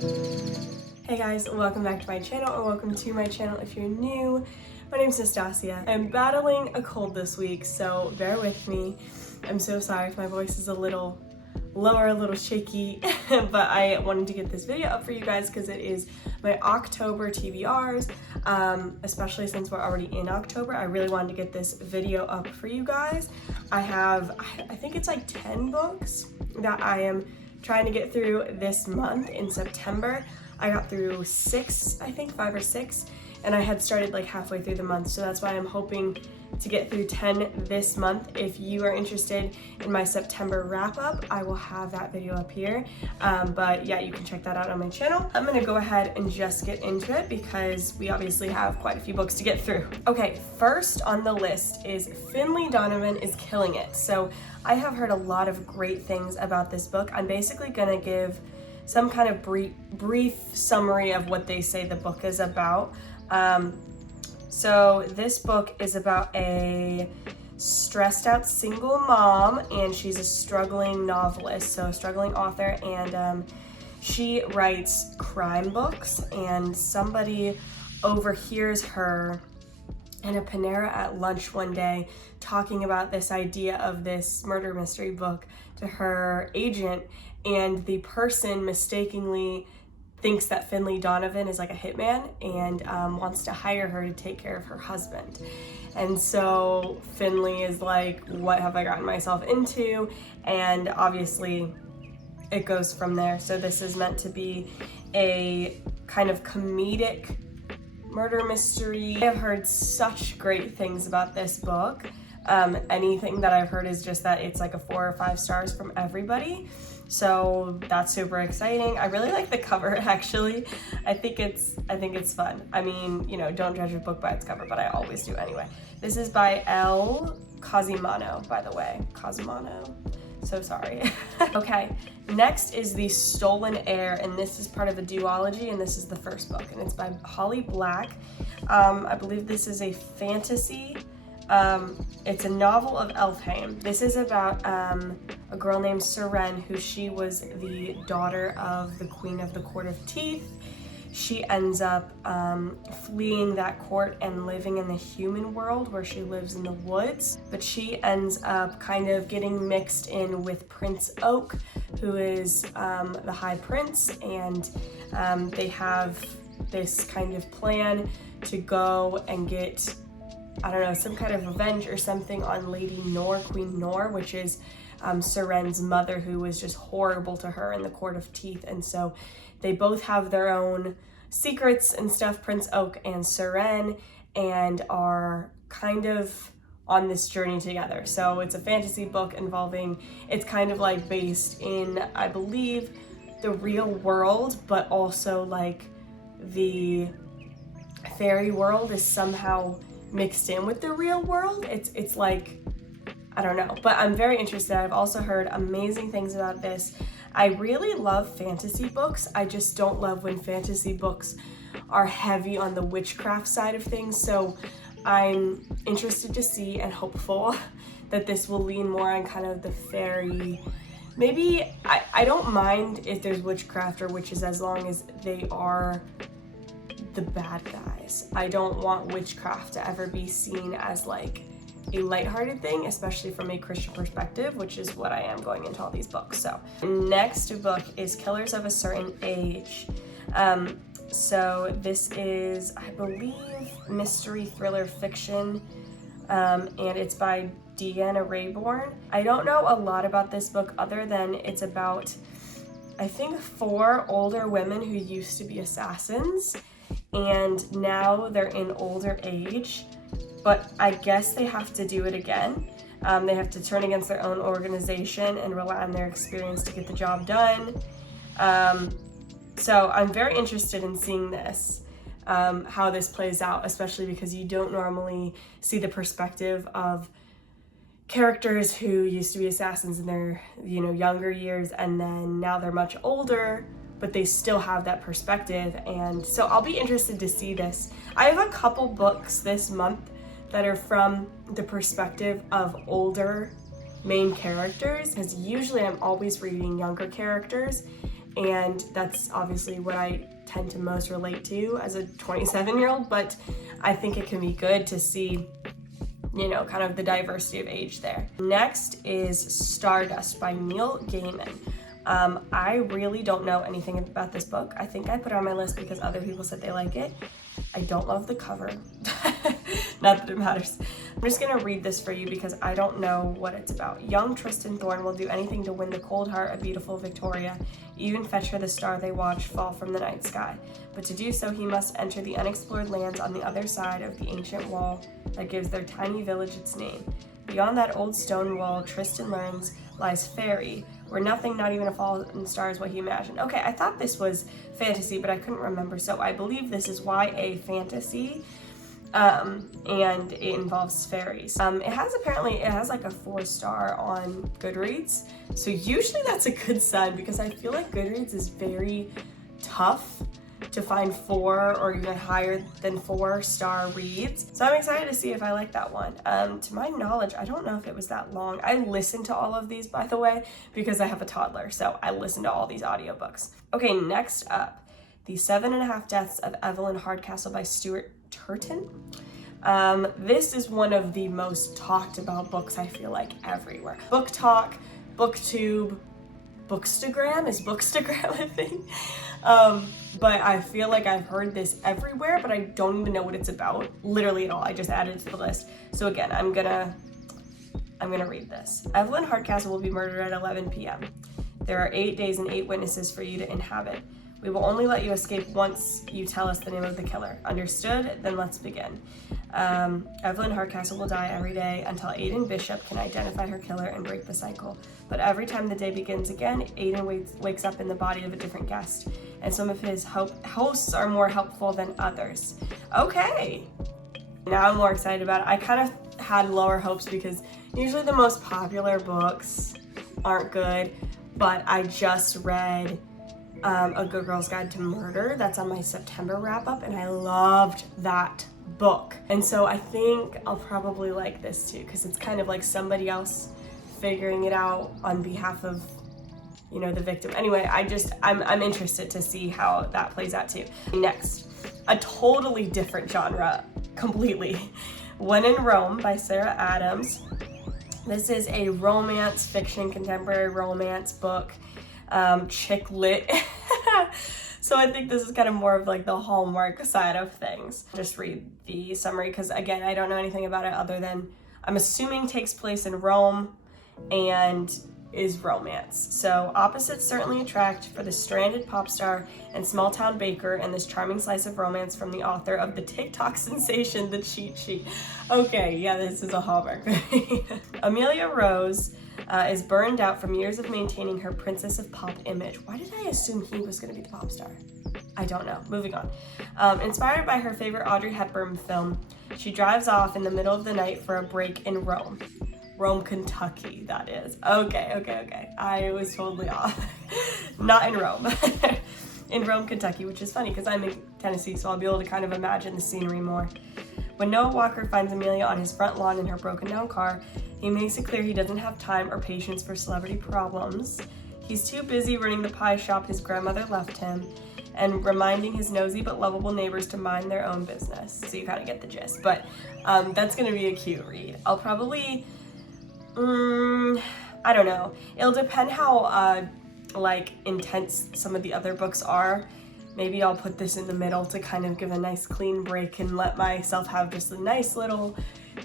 Hey guys, welcome back to my channel, or welcome to my channel if you're new. My name's Nastasia. I'm battling a cold this week, so bear with me. I'm so sorry if my voice is a little lower, a little shaky, but I wanted to get this video up for you guys because it is my October TBRs, especially since we're already in October. I really wanted to get this video up for you guys. I think it's like 10 books that I am trying to get through this month. In September, I got through 6, I think 5 or 6, and I had started like halfway through the month, so that's why I'm hoping to get through 10 this month. If you are interested in my September wrap up, I will have that video up here, but yeah, you can check that out on my channel. I'm gonna go ahead and just get into it because we obviously have quite a few books to get through. Okay, first on the list is Finley Donovan is Killing It. So I have heard a lot of great things about this book. I'm basically gonna give some kind of brief summary of what they say the book is about. So this book is about a stressed out single mom, and she's a struggling novelist, so a struggling author, and she writes crime books, and somebody overhears her in a Panera at lunch one day talking about this idea of this murder mystery book to her agent, and the person mistakenly thinks that Finley Donovan is like a hitman and wants to hire her to take care of her husband. And so Finley is like, what have I gotten myself into? And obviously it goes from there. So this is meant to be a kind of comedic murder mystery. I have heard such great things about this book. Anything that I've heard is just that it's like a 4 or 5 stars from everybody. So that's super exciting. I really like the cover, actually. I think it's fun. I mean, you know, don't judge a book by its cover, but I always do anyway. This is by L. Cosimano, by the way. Cosimano. So sorry. Okay, next is The Stolen Heir, and this is part of a duology, and this is the first book, and it's by Holly Black. I believe this is a fantasy. It's a novel of Elfheim. This is about a girl named Seren, who she was the daughter of the Queen of the Court of Teeth. She ends up fleeing that court and living in the human world where she lives in the woods. But she ends up kind of getting mixed in with Prince Oak, who is the High Prince, and they have this kind of plan to go and get, I don't know, some kind of revenge or something on Lady Nor, Queen Nor, which is Seren's mother, who was just horrible to her in the Court of Teeth. And so they both have their own secrets and stuff, Prince Oak and Seren, and are kind of on this journey together. So it's a fantasy book involving, it's kind of like based in, I believe, the real world, but also like the fairy world is somehow mixed in with the real world. It's like, I don't know, but I'm very interested. I've also heard amazing things about this. I really love fantasy books. I just don't love when fantasy books are heavy on the witchcraft side of things. So I'm interested to see and hopeful that this will lean more on kind of the fairy. Maybe, I don't mind if there's witchcraft or witches as long as they are the bad guys. I don't want witchcraft to ever be seen as like a lighthearted thing, especially from a Christian perspective, which is what I am going into all these books. So next book is Killers of a Certain Age. So this is, I believe, mystery thriller fiction, and it's by Deanna Raybourn. I don't know a lot about this book other than it's about, I think, 4 older women who used to be assassins, and now they're in older age, but I guess they have to do it again. They have to turn against their own organization and rely on their experience to get the job done. So I'm very interested in seeing this, how this plays out, especially because you don't normally see the perspective of characters who used to be assassins in their, you know, younger years, and then now they're much older, but they still have that perspective. And so I'll be interested to see this. I have a couple books this month that are from the perspective of older main characters, because usually I'm always reading younger characters, and that's obviously what I tend to most relate to as a 27-year-old, but I think it can be good to see, you know, kind of the diversity of age there. Next is Stardust by Neil Gaiman. I really don't know anything about this book. I think I put it on my list because other people said they like it. I don't love the cover. Not that it matters. I'm just gonna read this for you because I don't know what it's about. Young Tristan Thorne will do anything to win the cold heart of beautiful Victoria, even fetch her the star they watch fall from the night sky. But to do so, he must enter the unexplored lands on the other side of the ancient wall that gives their tiny village its name. Beyond that old stone wall, Tristan learns, lies Fairy, where nothing, not even a fallen star, is what he imagined. Okay, I thought this was fantasy, but I couldn't remember, so I believe this is YA fantasy, and it involves fairies. It has like a 4-star on Goodreads, so usually that's a good sign because I feel like Goodreads is very tough to find 4 or even higher than 4-star reads. So I'm excited to see if I like that one. To my knowledge, I don't know if it was that long. I listened to all of these, by the way, because I have a toddler, so I listen to all these audiobooks. Okay, next up, The 7.5 Deaths of Evelyn Hardcastle by Stuart Turton. This is one of the most talked about books, I feel like, everywhere. Book Talk, BookTube, Bookstagram is Bookstagram, I think. But I feel like I've heard this everywhere, but I don't even know what it's about, literally at all. I just added it to the list. So again, I'm gonna read this. Evelyn Hardcastle will be murdered at 11 p.m. There are 8 days and 8 witnesses for you to inhabit. We will only let you escape once you tell us the name of the killer. Understood? Then let's begin. Evelyn Hardcastle will die every day until Aidan Bishop can identify her killer and break the cycle. But every time the day begins again, Aidan wakes up in the body of a different guest, and some of his hosts are more helpful than others. Okay, now I'm more excited about it. I kind of had lower hopes because usually the most popular books aren't good, but I just read A Good Girl's Guide to Murder. That's on my September wrap-up, and I loved that book. And so I think I'll probably like this too, because it's kind of like somebody else figuring it out on behalf of, you know, the victim. Anyway, I'm interested to see how that plays out too. Next, a totally different genre, completely. When in Rome by Sarah Adams. This is a romance fiction, contemporary romance book, chick lit. So I think this is kind of more of like the Hallmark side of things. Just read the summary because again, I don't know anything about it other than I'm assuming takes place in Rome and is romance. So opposites certainly attract for the stranded pop star and small town baker and this charming slice of romance from the author of the TikTok sensation, The Cheat Sheet. Okay, yeah, this is a Hallmark. Amelia Rose is burned out from years of maintaining her Princess of Pop image. Why did I assume he was going to be the pop star? I don't know. Moving on. Inspired by her favorite Audrey Hepburn film, she drives off in the middle of the night for a break in Rome. Rome, Kentucky, that is. Okay. I was totally off. Not in Rome. In Rome, Kentucky, which is funny because I'm in Tennessee, so I'll be able to kind of imagine the scenery more. When Noah Walker finds Amelia on his front lawn in her broken down car, he makes it clear he doesn't have time or patience for celebrity problems. He's too busy running the pie shop his grandmother left him and reminding his nosy but lovable neighbors to mind their own business. So you kind of get the gist. But that's going to be a cute read. I'll probably... I don't know. It'll depend how like intense some of the other books are. Maybe I'll put this in the middle to kind of give a nice clean break and let myself have just a nice little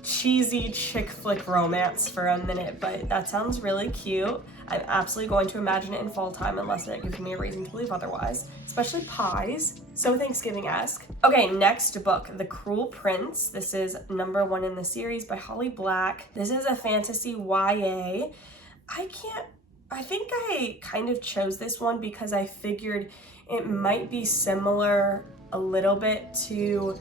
cheesy chick flick romance for a minute, but that sounds really cute. I'm absolutely going to imagine it in fall time unless it gives me a reason to believe otherwise, especially pies. So Thanksgiving-esque. Okay, next book, The Cruel Prince. This is number 1 in the series by Holly Black. This is a fantasy YA. I think I kind of chose this one because I figured it might be similar a little bit to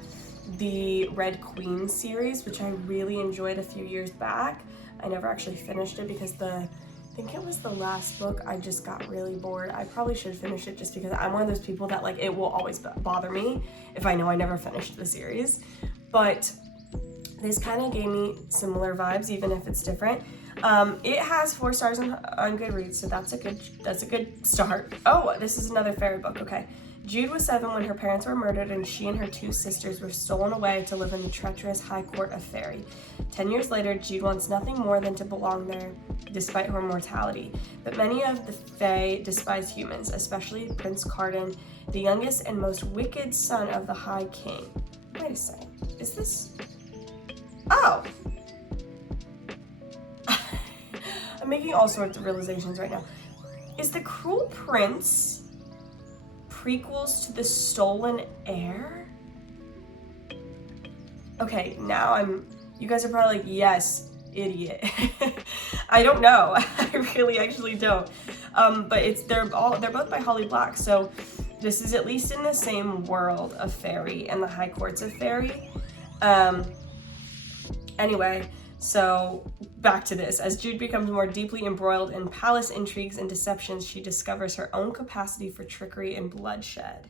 the Red Queen series, which I really enjoyed a few years back. I never actually finished it because I think it was the last book. I just got really bored. I probably should finish it just because I'm one of those people that like it will always bother me if I know I never finished the series. But this kind of gave me similar vibes, even if it's different. It has 4 stars on Goodreads, so that's a good start. Oh, this is another fairy book. Okay. Jude was 7 when her parents were murdered, and she and her 2 sisters were stolen away to live in the treacherous High Court of Fairy. 10 years later, Jude wants nothing more than to belong there, despite her mortality. But many of the Fae despise humans, especially Prince Carden, the youngest and most wicked son of the High King. Wait a second. Is this... Oh! I'm making all sorts of realizations right now. Is the Cruel Prince prequels to the Stolen Heir? Okay, now you guys are probably like, yes, idiot. I don't know. I really actually don't. But they're both by Holly Black, so this is at least in the same world of fairy and the high courts of fairy. Anyway, so back to this. As Jude becomes more deeply embroiled in palace intrigues and deceptions, she discovers her own capacity for trickery and bloodshed.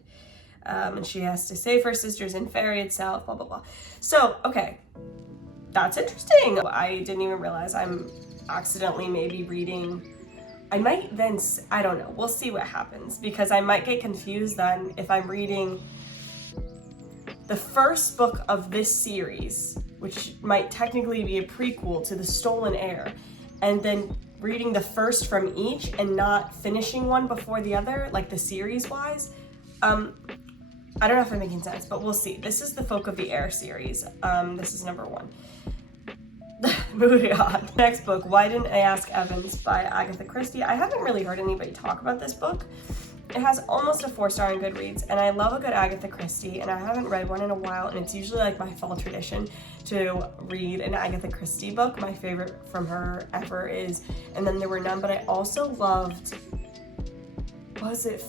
And she has to save her sisters and fairy itself, blah, blah, blah. So, okay, that's interesting. I didn't even realize I'm accidentally maybe reading. I might then, I don't know, we'll see what happens, because I might get confused then if I'm reading the first book of this series, which might technically be a prequel to The Stolen Heir, and then reading the first from each and not finishing one before the other, like the series-wise. I don't know if I'm making sense, but we'll see. This is the Folk of the Air series. This is number 1. Moving on. Next book, Why Didn't I Ask Evans by Agatha Christie. I haven't really heard anybody talk about this book. It has almost a 4-star on Goodreads, and I love a good Agatha Christie, and I haven't read one in a while, and it's usually like my fall tradition to read an Agatha Christie book. My favorite from her ever is And Then There Were None, but I also loved, was it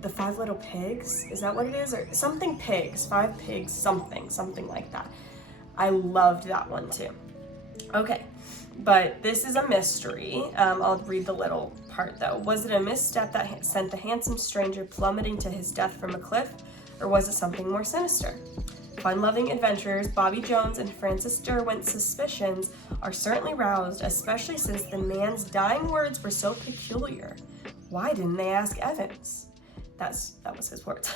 The Five Little Pigs? Is that what it is? Or something pigs, 5 pigs, something like that. I loved that one too. Okay, but this is a mystery. I'll read the little part though. Was it a misstep that sent the handsome stranger plummeting to his death from a cliff, or was it something more sinister? Fun-loving adventurers Bobby Jones and Francis Derwent's suspicions are certainly roused, especially since the man's dying words were so peculiar. Why didn't they ask Evans? That was his words.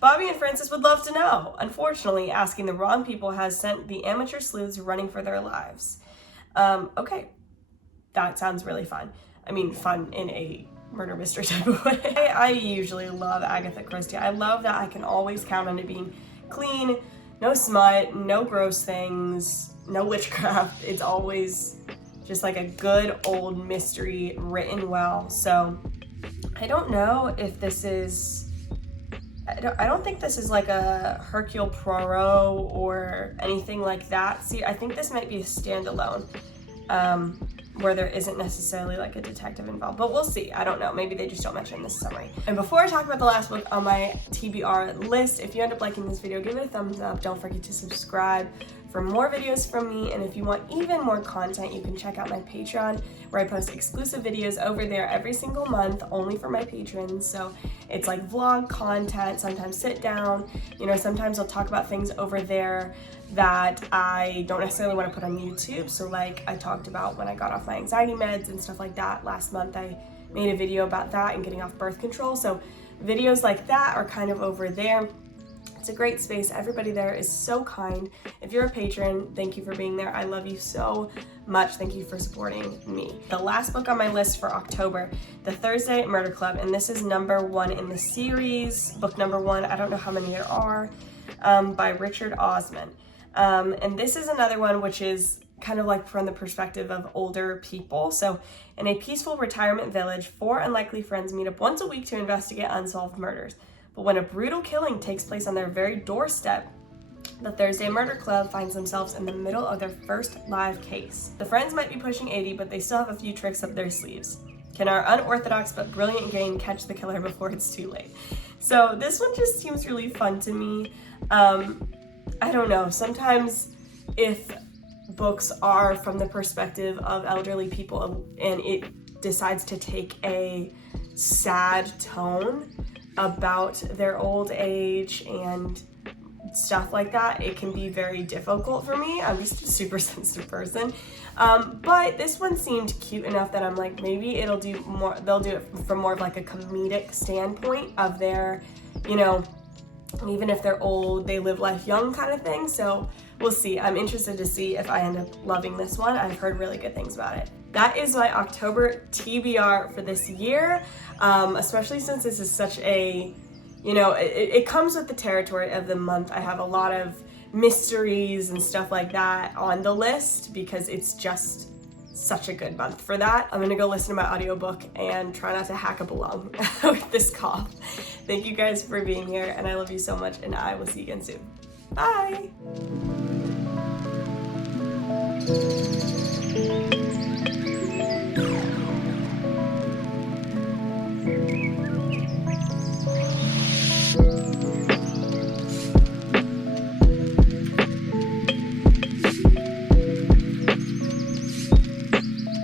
Bobby and Francis would love to know. Unfortunately, asking the wrong people has sent the amateur sleuths running for their lives. Okay, that sounds really fun. I mean, fun in a murder mystery type of way. I usually love Agatha Christie. I love that I can always count on it being clean, no smut, no gross things, no witchcraft. It's always just like a good old mystery written well. So I don't know if this is, I don't think this is like a Hercule Poirot or anything like that. See, I think this might be a standalone, where there isn't necessarily like a detective involved, but we'll see. I don't know. Maybe they just don't mention this summary. And before I talk about the last book on my TBR list, if you end up liking this video, give it a thumbs up. Don't forget to subscribe for more videos from me. And if you want even more content, you can check out my Patreon, where I post exclusive videos over there every single month, only for my patrons. So it's like vlog content, sometimes sit down, sometimes I'll talk about things over there that I don't necessarily want to put on YouTube. So like I talked about when I got off my anxiety meds and stuff like that last month, I made a video about that and getting off birth control. So videos like that are kind of over there. It's a great space. Everybody there is so kind. If you're a patron, thank you for being there. I love you so much. Thank you for supporting me. The last book on my list for October, The Thursday Murder Club, and this is number 1 in the series, book number 1. I don't know how many there are, by Richard Osman. And this is another one which is kind of like from the perspective of older people. So in a peaceful retirement village, 4 unlikely friends meet up once a week to investigate unsolved murders. But when a brutal killing takes place on their very doorstep, the Thursday Murder Club finds themselves in the middle of their first live case. The friends might be pushing 80, but they still have a few tricks up their sleeves. Can our unorthodox but brilliant gang catch the killer before it's too late? So this one just seems really fun to me. I don't know, sometimes if books are from the perspective of elderly people and it decides to take a sad tone about their old age and stuff like that, it can be very difficult for me. I'm just a super sensitive person. But this one seemed cute enough that I'm like, maybe it'll do more, they'll do it from more of like a comedic standpoint of their, you know, even if they're old, they live life young kind of thing. So we'll see. I'm interested to see if I end up loving this one. I've heard really good things about it. That is my October TBR for this year, especially since this is such a, you know, it comes with the territory of the month. I have a lot of mysteries and stuff like that on the list because it's just such a good month for that. I'm gonna go listen to my audiobook and try not to hack up along with this cough. Thank you guys for being here, and I love you so much, and I will see you again soon. Bye!